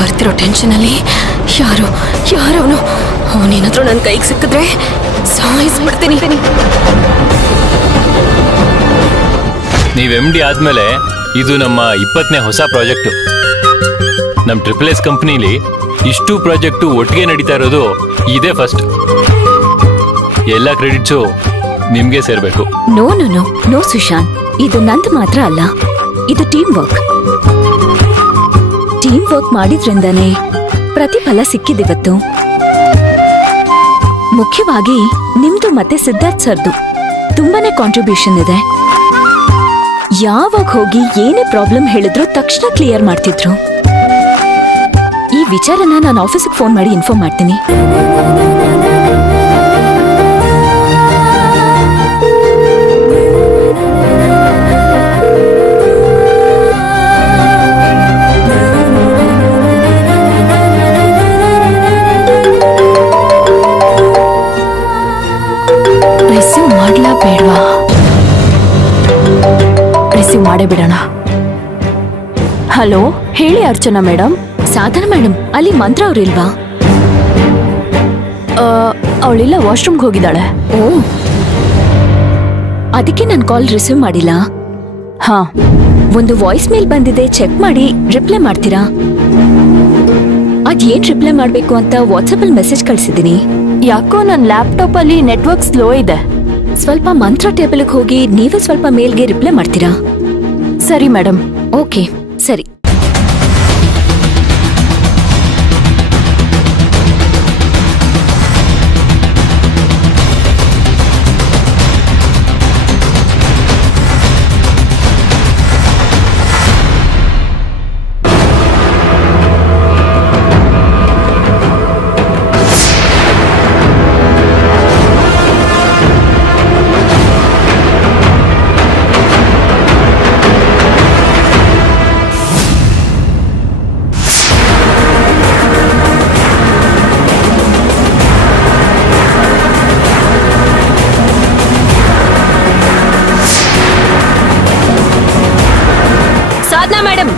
ಬರ್ತಿರೋ ಟೆನ್ಷನಲ್ಲಿ ಯಾರವನು ಅವನೇನಾದ್ರೂ ನನ್ನ ಕೈಗೆ ಸಿಕ್ಕಿದ್ರೆ ಸಾಯಿಸ್ಬಿಡ್ತೀನಿ. ನೀವು MD ಆದ್ಮೇಲೆ ಇದು ನಮ್ಮ 20ನೇ ಹೊಸ ಪ್ರಾಜೆಕ್ಟು. ನಮ್ಮ SSS ಕಂಪ್ನಿಲಿ ಇಷ್ಟು ಪ್ರಾಜೆಕ್ಟು ಒಟ್ಟಿಗೆ ನಡೀತಾ ಇರೋದು ಇದೇ ಫಸ್ಟ್. ಎಲ್ಲ ಕ್ರೆಡಿಟ್ಸು ನಿಮ್ಗೆ ಸೇರ್ಬೇಕು. No no no no Sushant, ಇದು ನಂದು ಮಾತ್ರ ಅಲ್ಲ, ಇದು ಟೀಮ್ ವರ್ಕ್ ಮಾಡಿದ್ರಿಂದಾನೇ ಪ್ರತಿಫಲ ಸಿಕ್ಕಿದಿವತ್ತು. ಮುಖ್ಯವಾಗಿ ನಿಮ್ದು ಮತ್ತೆ ಸಿದ್ಧಾರ್ಥ್ ಸರ್ದು ತುಂಬಾನೇ ಕಾಂಟ್ರಿಬ್ಯೂಷನ್ ಇದೆ. ಯಾವಾಗ ಹೋಗಿ ಏನೇ ಪ್ರಾಬ್ಲಮ್ ಹೇಳಿದ್ರು ತಕ್ಷಣ ಕ್ಲಿಯರ್ ಮಾಡ್ತಿದ್ರು. ಈ ವಿಚಾರನ ನಾನು ಆಫೀಸಿಗೆ ಫೋನ್ ಮಾಡಿ ಇನ್ಫಾರ್ಮ್ ಮಾಡ್ತೀನಿ. ರಿಸೀವ್ ಮಾಡ್ಲಾ ಬೇಡವಾ? ರಿಸೀವ್ ಮಾಡೇ ಬಿಡೋಣ. ಹಲೋ, ಹೇಳಿ ಅರ್ಚನಾ ಮೇಡಮ್. ಸಾಧನಾ ಮೇಡಮ್, ಅಲ್ಲಿ ಮಂತ್ರ ಅವ್ರಿಲ್ವಾ? ಅವಳಿಲ್ಲ, ವಾಶ್ರೂಮ್ಗೆ ಹೋಗಿದ್ದಾಳೆ. ಓ, ಅದಕ್ಕೆ ನಾನು ಕಾಲ್ ರಿಸೀವ್ ಮಾಡಿಲ್ಲ. ಹಾ, ಒಂದು ವಾಯ್ಸ್ ಮೇಲ್ ಬಂದಿದೆ, ಚೆಕ್ ಮಾಡಿ ರಿಪ್ಲೈ ಮಾಡ್ತೀರಾ? ಅದೇನ್ ರಿಪ್ಲೈ ಮಾಡ್ಬೇಕು ಅಂತ ವಾಟ್ಸಪ್ ಅಲ್ಲಿ ಮೆಸೇಜ್ ಕಳ್ಸಿದೀನಿ. ಯಾಕೋ ನನ್ನ ಲ್ಯಾಪ್ಟಾಪ್ ಅಲ್ಲಿ ನೆಟ್ವರ್ಕ್ ಸ್ಲೋ ಇದೆ. ಸ್ವಲ್ಪ ಮಂತ್ರ ಟೇಬಲ್ಗೆ ಹೋಗಿ ನೀವೇ ಸ್ವಲ್ಪ ಮೇಲ್ಗೆ ರಿಪ್ಲೈ ಮಾಡ್ತೀರಾ? ಸರಿ ಮೇಡಮ್. ಓಕೆ, ಸರಿ. ಸಾಧನಾ ಮೇಡಮ್,